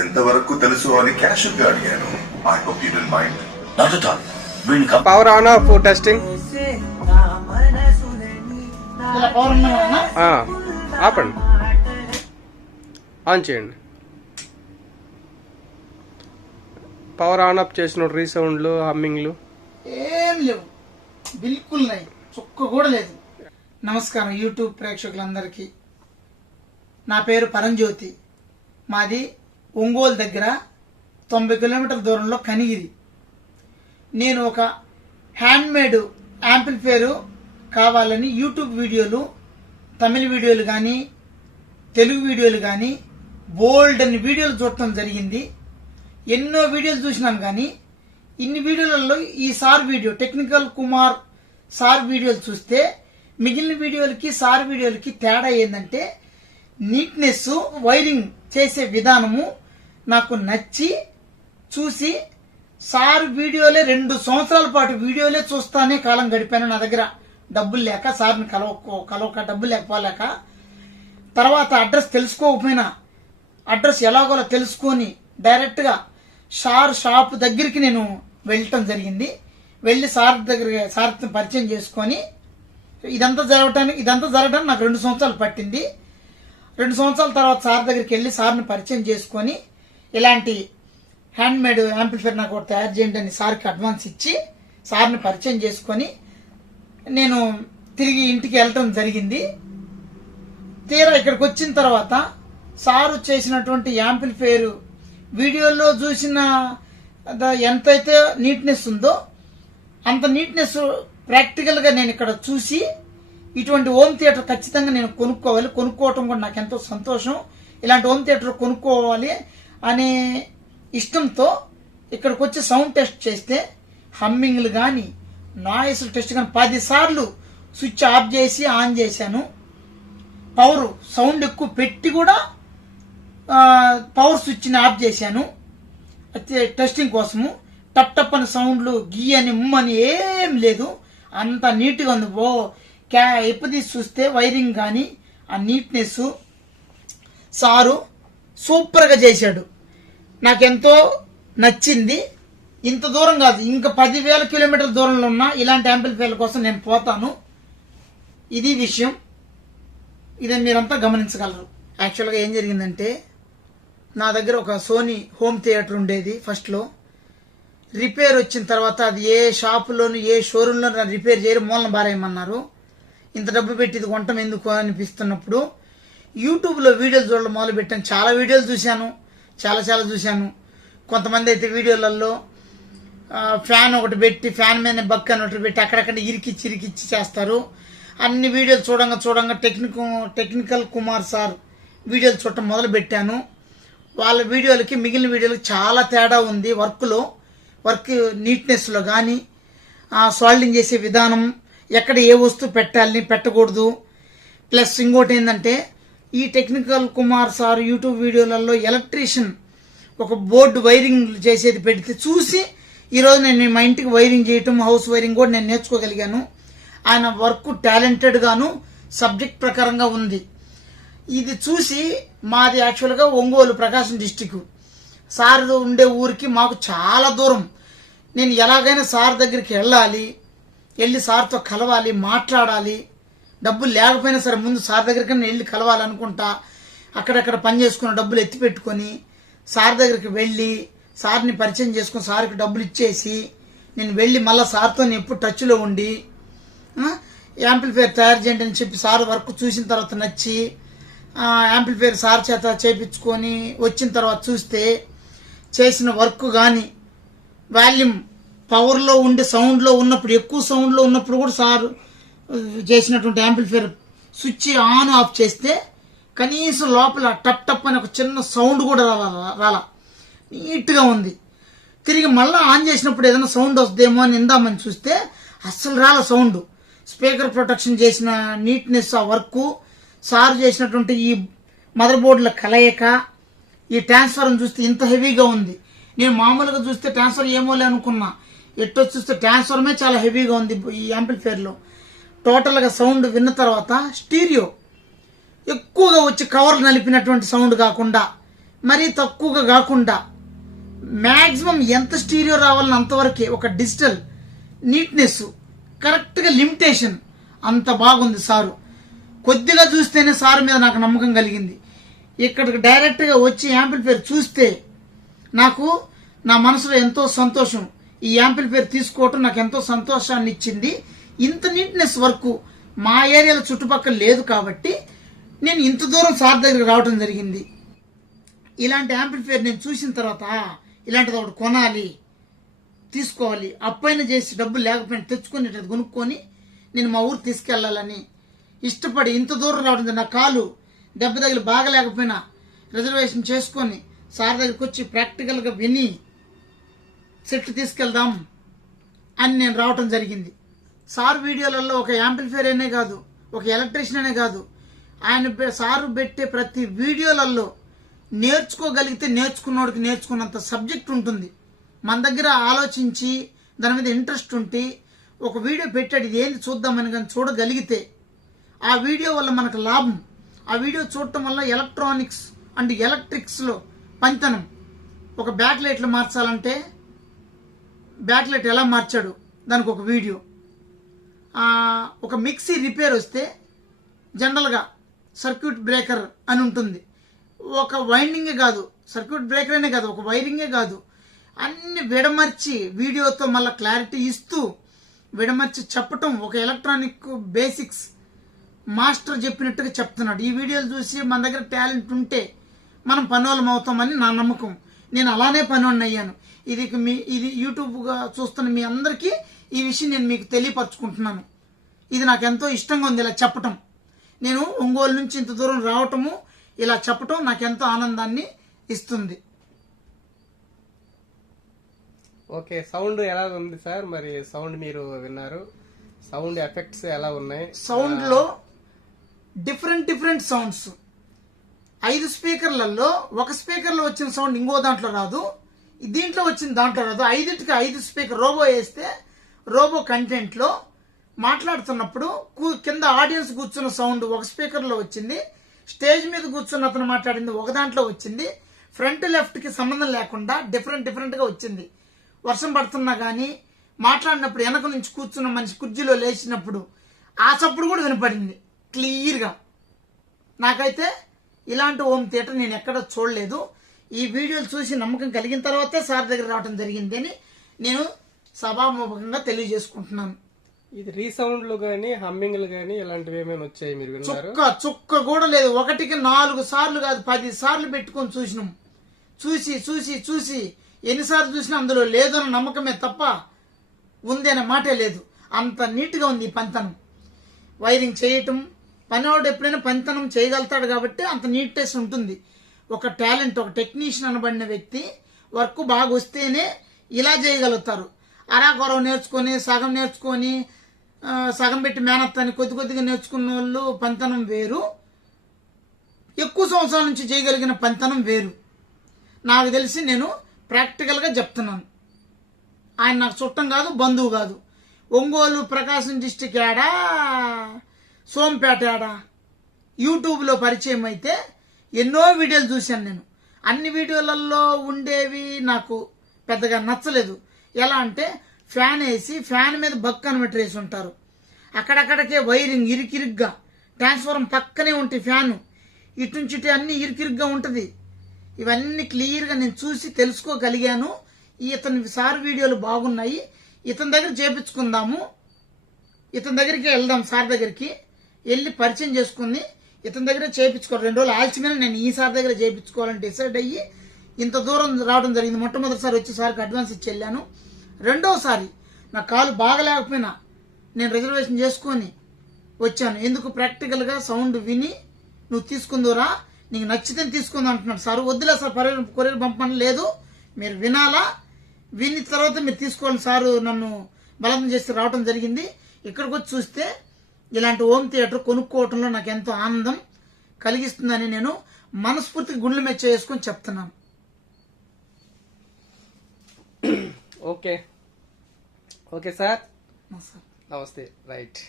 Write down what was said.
ఎంతవరకు తెలుసు అని క్యాషువల్ గా అడిగాను. I hope you don't mind. Not at all. Power on off testing. ఆపండి, ఆన్ చేయండి. పవర్ ఆన్ ఆఫ్ చేసిన రీసౌండ్లు హమ్మింగ్లు ఏం లేవు, బిల్కుల్ నై, చుక్క కూడా లేదు. నమస్కారం యూట్యూబ్ ప్రేక్షకులందరికీ. నా పేరు పరంజ్యోతి. మాది ఒంగోలు దగ్గర 90 కిలోమీటర్ల దూరంలో కనిగిరి. నేను ఒక హ్యాండ్మేడ్ యాంప్లిఫైర్ కావాలని యూట్యూబ్ వీడియోలు, తమిళ వీడియోలు కానీ తెలుగు వీడియోలు కానీ బోల్డ్ అన్ని వీడియోలు చూడటం జరిగింది. ఎన్నో వీడియోలు చూసినాను కానీ ఇన్ని వీడియోలలో ఈ sir video, technical Kumar sir వీడియోలు చూస్తే మిగిలిన వీడియోలకి సార్ వీడియోలకి తేడా ఏంటంటే నీట్నెస్, వైరింగ్ చేసే విధానము నాకు నచ్చి చూసి సార్ వీడియోలే 2 సంవత్సరాల పాటు వీడియోలే చూస్తానే కాలం గడిపాను. నా దగ్గర డబ్బులు లేక, సార్ని కలవక డబ్బులు లేకపోలేక, తర్వాత అడ్రస్ తెలుసుకోకపోయినా అడ్రస్ ఎలాగోలా తెలుసుకొని డైరెక్ట్గా సార్ షాప్ దగ్గరికి నేను వెళ్ళటం జరిగింది. వెళ్ళి సార్తో పరిచయం చేసుకొని ఇదంతా జరగడానికి నాకు 2 సంవత్సరాలు పట్టింది. 2 సంవత్సరాల తర్వాత సార్ దగ్గరికి వెళ్ళి సార్ని పరిచయం చేసుకొని ఇలాంటి హ్యాండ్మేడ్ యాంప్లిఫైర్ నాకు ఒకటి తయారు చేయండి అని సార్కి అడ్వాన్స్ ఇచ్చి సార్ని పరిచయం చేసుకొని నేను తిరిగి ఇంటికి వెళ్ళటం జరిగింది. తీరా ఇక్కడికి వచ్చిన తర్వాత సారు చేసినటువంటి యాంప్లిఫైర్ వీడియోలో చూసిన ఎంతైతే నీట్నెస్ ఉందో అంత నీట్నెస్ ప్రాక్టికల్గా నేను ఇక్కడ చూసి ఇటువంటి హోమ్ థియేటర్ ఖచ్చితంగా నేను కొనుక్కోవటం కూడా నాకు ఎంతో సంతోషం. ఇలాంటి హోమ్ థియేటర్ కొనుక్కోవాలి అనే ఇష్టంతో ఇక్కడికి వచ్చి సౌండ్ టెస్ట్ చేస్తే హమ్మింగ్లు కానీ నాయిస్ టెస్ట్ కానీ 10 సార్లు స్విచ్ ఆఫ్ చేసి ఆన్ చేశాను. పవర్ సౌండ్ ఎక్కువ పెట్టి కూడా పవర్ స్విచ్ని ఆఫ్ చేశాను టెస్టింగ్ కోసము. టప్ టప్ అని సౌండ్లు, గీ అని అని ఏం లేదు, అంత నీట్గా ఉంది. ఎప్పటి చూస్తే వైరింగ్ కానీ ఆ నీట్నెస్ సారు సూపర్గా చేశాడు. నాకెంతో నచ్చింది. ఇంత దూరం కాదు, ఇంకా 10,000 కిలోమీటర్ల దూరంలో ఉన్న ఇలాంటి యాంప్లిఫైర్ల కోసం నేను పోతాను. ఇది విషయం, ఇదే మీరంతా గమనించగలరు. యాక్చువల్గా ఏం జరిగిందంటే నా దగ్గర ఒక సోనీ హోమ్ థియేటర్ ఉండేది. ఫస్ట్లో రిపేర్ వచ్చిన తర్వాత అది ఏ షాపులోను ఏ షోరూంలోనూ రిపేర్ చేయరు, మూలన బారేయమన్నారు. ఇంత డబ్బు పెట్టి ఇది కొంటాం ఎందుకు అనిపిస్తున్నప్పుడు యూట్యూబ్లో వీడియోలు చూడడం మొదలుపెట్టాను. చాలా వీడియోలు చూశాను, చాలా చూశాను. కొంతమంది అయితే వీడియోలలో ఫ్యాన్ ఒకటి పెట్టి ఫ్యాన్ మీద బక్ అని ఒకటి పెట్టి అక్కడక్కడ ఇరికిచ్చి చేస్తారు. అన్ని వీడియోలు చూడంగా టెక్నికల్ కుమార్ సార్ వీడియోలు చూడటం మొదలు పెట్టాను. వాళ్ళ వీడియోలకి మిగిలిన వీడియోలకి చాలా తేడా ఉంది. వర్క్ నీట్నెస్లో కానీ సాల్డింగ్ చేసే విధానం, ఎక్కడ ఏ వస్తువు పెట్టాలని పెట్టకూడదు. ప్లస్ ఇంకోటి ఏంటంటే ఈ టెక్నికల్ కుమార్ సార్ యూట్యూబ్ వీడియోలలో ఎలక్ట్రీషియన్ ఒక బోర్డు వైరింగ్ చేసేది పెడితే చూసి ఈరోజు నేను మా ఇంటికి వైరింగ్ చేయటం, హౌస్ వైరింగ్ కూడా నేను నేర్చుకోగలిగాను. ఆయన వర్క్ టాలెంటెడ్ గాను సబ్జెక్ట్ ప్రకారంగా ఉంది. ఇది చూసి మాది యాక్చువల్గా ఒంగోలు, ప్రకాశం డిస్టిక్. సార్ ఉండే ఊరికి మాకు చాలా దూరం. నేను ఎలాగైనా సార్ దగ్గరికి వెళ్ళి సార్తో కలవాలి, మాట్లాడాలి. డబ్బులు లేకపోయినా సరే ముందు సార్ దగ్గరికి వెళ్ళి కలవాలనుకుంటా. అక్కడక్కడ పని చేసుకున్న డబ్బులు ఎత్తి పెట్టుకొని సార్ దగ్గరికి వెళ్ళి సార్ని పరిచయం చేసుకుని సార్కి డబ్బులు ఇచ్చేసి నేను వెళ్ళి మళ్ళీ సార్తో ఎప్పుడు టచ్లో ఉండి యాంప్లిఫైర్ తయారు చేయండి అని చెప్పి సార్ వర్క్ చూసిన తర్వాత నచ్చి యాంప్లిఫైర్ సార్ చేత చేయించుకొని వచ్చిన తర్వాత చూస్తే చేసిన వర్క్ కానీ వాల్యూమ్ పవర్లో ఉండి సౌండ్లో ఉన్నప్పుడు, ఎక్కువ సౌండ్లో ఉన్నప్పుడు కూడా సార్ చేసినటువంటి యాంప్లిఫైర్ స్విచ్ ఆన్ ఆఫ్ చేస్తే కనీసం లోపల టప్ టప్ అని ఒక చిన్న సౌండ్ కూడా రాలా, నీట్గా ఉంది. తిరిగి మళ్ళీ ఆన్ చేసినప్పుడు ఏదైనా సౌండ్ వస్తుందేమో అని ఇందామని చూస్తే అస్సలు రాల సౌండ్. స్పీకర్ ప్రొటెక్షన్ చేసిన నీట్నెస్, ఆ వర్క్, సార్ చేసినటువంటి ఈ మదర్ బోర్డుల కలయిక, ఈ ట్రాన్స్ఫార్మర్ చూస్తే ఇంత హెవీగా ఉంది. నేను మామూలుగా చూస్తే ట్రాన్స్ఫర్ ఏమోలే అనుకున్నా, ఎట్టో చూస్తే ట్రాన్స్ఫార్మే చాలా హెవీగా ఉంది ఈ యాంప్లిఫైర్లో. టోటల్గా సౌండ్ విన్న తర్వాత స్టీరియో ఎక్కువగా వచ్చి కవర్లు నలిపినటువంటి సౌండ్ కాకుండా మరీ తక్కువగా కాకుండా మ్యాక్సిమం ఎంత స్టీరియో రావాలని అంతవరకే ఒక డిజిటల్ నీట్నెస్ కరెక్ట్గా లిమిటేషన్ అంత బాగుంది సారు. కొద్దిగా చూస్తేనే సారు మీద నాకు నమ్మకం కలిగింది. ఇక్కడికి డైరెక్ట్గా వచ్చి యాంప్లిఫైర్ చూస్తే నాకు నా మనసులో ఎంతో సంతోషం. ఈ యాంప్లిఫైర్ తీసుకోవటం నాకు ఎంతో సంతోషాన్ని ఇచ్చింది. ఇంత నీట్నెస్ వర్క్ మా ఏరియాలో చుట్టుపక్కల లేదు కాబట్టి నేను ఇంత దూరం సార్ దగ్గరికి రావడం జరిగింది. ఇలాంటి యాంప్లిఫైర్ నేను చూసిన తర్వాత ఇలాంటిది ఒకటి కొనాలి, తీసుకోవాలి, అప్పైన చేసి డబ్బులు లేకపోయినా తెచ్చుకొని ఇట్లా కొనుక్కొని నేను మా ఊరు తీసుకెళ్లాలని ఇష్టపడి ఇంత దూరం రావడం. నా కాలు దెబ్బ తగిలి బాగలేకపోయినా రిజర్వేషన్ చేసుకొని సార్ దగ్గరికి వచ్చి ప్రాక్టికల్గా విని సెట్ తీసుకెళ్దాం అని నేను రావటం జరిగింది. సార్ వీడియోలలో ఒక యాంప్లిఫైర్ అనే కాదు, ఒక ఎలక్ట్రీషియన్ అనే కాదు, ఆయన సారు పెట్టే ప్రతి వీడియోలలో నేర్చుకోగలిగితే నేర్చుకున్నోడికి నేర్చుకున్నంత సబ్జెక్ట్ ఉంటుంది. మన దగ్గర ఆలోచించి దాని మీద ఇంట్రెస్ట్ ఉంటే ఒక వీడియో పెట్టాడు ఇది ఏంది చూద్దామని కానీ చూడగలిగితే ఆ వీడియో వల్ల మనకు లాభం. ఆ వీడియో చూడటం వల్ల ఎలక్ట్రానిక్స్ అండ్ ఎలక్ట్రిక్స్లో పనితనం. ఒక బ్యాక్ లైట్లు మార్చాలంటే బ్యాక్ లైట్ ఎలా మార్చాడు దానికి ఒక వీడియో. ఒక మిక్సీ రిపేర్ వస్తే జనరల్గా సర్క్యూట్ బ్రేకర్ అని ఉంటుంది. ఒక వైండింగే కాదు, సర్క్యూట్ బ్రేకర్ అనే కాదు, ఒక వైరింగే కాదు, అన్ని విడమర్చి వీడియోతో మళ్ళీ క్లారిటీ ఇస్తూ విడమర్చి చెప్పటం. ఒక ఎలక్ట్రానిక్ బేసిక్స్ మాస్టర్ చెప్పినట్టుగా చెప్తున్నాడు. ఈ వీడియోలు చూసి మన దగ్గర టాలెంట్ ఉంటే మనం పనోళ్ళం అవుతామని నా నమ్మకం. నేను అలానే పనోడిని అయ్యాను. ఇది యూట్యూబ్గా చూస్తున్న మీ అందరికీ ఈ విషయం నేను మీకు తెలియపరచుకుంటున్నాను. ఇది నాకు ఎంతో ఇష్టంగా ఉంది ఇలా చెప్పటం. నేను ఒంగోలు నుంచి ఇంత దూరం రావటము ఇలా చెప్పటం నాకు ఎంతో ఆనందాన్ని ఇస్తుంది. ఓకే, సౌండ్ ఎలా ఉంది సార్? మరి సౌండ్ మీరు విన్నారు, సౌండ్ ఎఫెక్ట్స్ ఎలా ఉన్నాయి? సౌండ్ లో డిఫరెంట్ సౌండ్స్. 5 స్పీకర్లలో ఒక స్పీకర్ లో వచ్చిన సౌండ్ ఇంకో దాంట్లో రాదు, దీంట్లో వచ్చిన దాంట్లో రాదు. 5టికి 5 స్పీకర్ రోబో వేస్తే రోబో కంటెంట్ లో మాట్లాడుతున్నప్పుడు కింద ఆడియన్స్ కూర్చున్న సౌండ్ ఒక స్పీకర్ లో వచ్చింది, స్టేజ్ మీద కూర్చున్న అతను మాట్లాడింది ఒక దాంట్లో వచ్చింది. ఫ్రంట్ లెఫ్ట్ కి సంబంధం లేకుండా డిఫరెంట్ గా వచ్చింది. వర్షం పడుతున్నా కానీ మాట్లాడినప్పుడు వెనక నుంచి కూర్చున్న మనిషి కుర్చీలో లేచినప్పుడు ఆ చప్పుడు కూడా వినపడింది క్లియర్గా. నాకైతే ఇలాంటి హోమ్ థియేటర్ నేను ఎక్కడ చూడలేదు. ఈ వీడియోలు చూసి నమ్మకం కలిగిన తర్వాతే సార్ దగ్గర రావడం జరిగింది అని నేను సభాముఖంగా తెలియజేసుకుంటున్నాను. ఇది రీసౌండ్లు కానీ హమ్మింగ్లు కానీ ఇలాంటివి ఏమైనా వచ్చాయి మీరు విన్నారు? చుక్క కూడా లేదు. 1కి 4 సార్లు కాదు 10 సార్లు పెట్టుకొని చూసినాం. చూసి ఎన్నిసార్లు చూసినా అందులో లేదన్న నమ్మకమే తప్ప ఉంది అనే మాటే లేదు. అంత నీట్గా ఉంది ఈ పనితనం. వైరింగ్ చేయటం పనివాడు ఎప్పుడైనా పనితనం చేయగలుగుతాడు కాబట్టి అంత నీట్నెస్ ఉంటుంది. ఒక టాలెంట్, ఒక టెక్నీషియన్ అనబడిన వ్యక్తి వర్క్ బాగా వస్తేనే ఇలా చేయగలుగుతారు. అరాకొరవ నేర్చుకొని సగం పెట్టి మేనత్తాన్ని కొద్దిగా నేర్చుకున్న వాళ్ళు పనితనం వేరు, ఎక్కువ సంవత్సరాల నుంచి చేయగలిగిన పనితనం వేరు. నాకు తెలిసి నేను ప్రాక్టికల్గా చెప్తున్నాను. ఆయన నాకు చుట్టం కాదు, బంధువు కాదు. ఒంగోలు ప్రకాశం డిస్టిక్ ఏడా, సోంపేట ఏడా, యూట్యూబ్లో పరిచయం అయితే ఎన్నో వీడియోలు చూశాను నేను. అన్ని వీడియోలలో ఉండేవి నాకు పెద్దగా నచ్చలేదు. ఎలా అంటే ఫ్యాన్ వేసి ఫ్యాన్ మీద బక్ కన్వర్టర్ వేసి ఉంటారు, అక్కడక్కడికే వైరింగ్ ఇరికిరిగ్గా, ట్రాన్స్ఫార్మర్ పక్కనే ఉంటుంది ఫ్యాను, ఇటు నుంచి ఇటు అన్ని ఇరికిరిగ్గా ఉంటుంది. ఇవన్నీ క్లియర్గా నేను చూసి తెలుసుకోగలిగాను. ఇతని సార్ వీడియోలు బాగున్నాయి, ఇతని దగ్గర చేపించుకుందాము, ఇతని దగ్గరికి వెళ్దాం, సార్ దగ్గరికి వెళ్ళి పరిచయం చేసుకుని ఇతని దగ్గర చేయించుకోవాలి. 2 రోజులు ఆల్చిమైన నేను ఈ సార్ దగ్గర చేయించుకోవాలని డిసైడ్ అయ్యి ఇంత దూరం రావడం జరిగింది. మొట్టమొదటిసారి వచ్చి సార్కి అడ్వాన్స్ ఇచ్చి వెళ్ళాను. రెండోసారి నా కాలు బాగలేకపోయినా నేను రిజర్వేషన్ చేసుకొని వచ్చాను. ఎందుకు? ప్రాక్టికల్గా సౌండ్ విని నువ్వు తీసుకుందురా, నీకు నచ్చితే తీసుకుందా అంటున్నాడు సార్. వద్దులే సార్, కొరియర్ పంపని లేదు, మీరు వినాలా, విని తర్వాత మీరు తీసుకోవాలి. సారు నన్ను బలవంతం చేసి రావడం జరిగింది. ఇక్కడికి వచ్చి చూస్తే ఇలాంటి హోమ్ థియేటర్ కొనుక్కోవటంలో నాకు ఎంతో ఆనందం కలిగిస్తుందని నేను మనస్ఫూర్తిగా గుండెల మీద చేసుకొని చెప్తున్నాను. ఓకే సార్, సార్ నమస్తే. రైట్.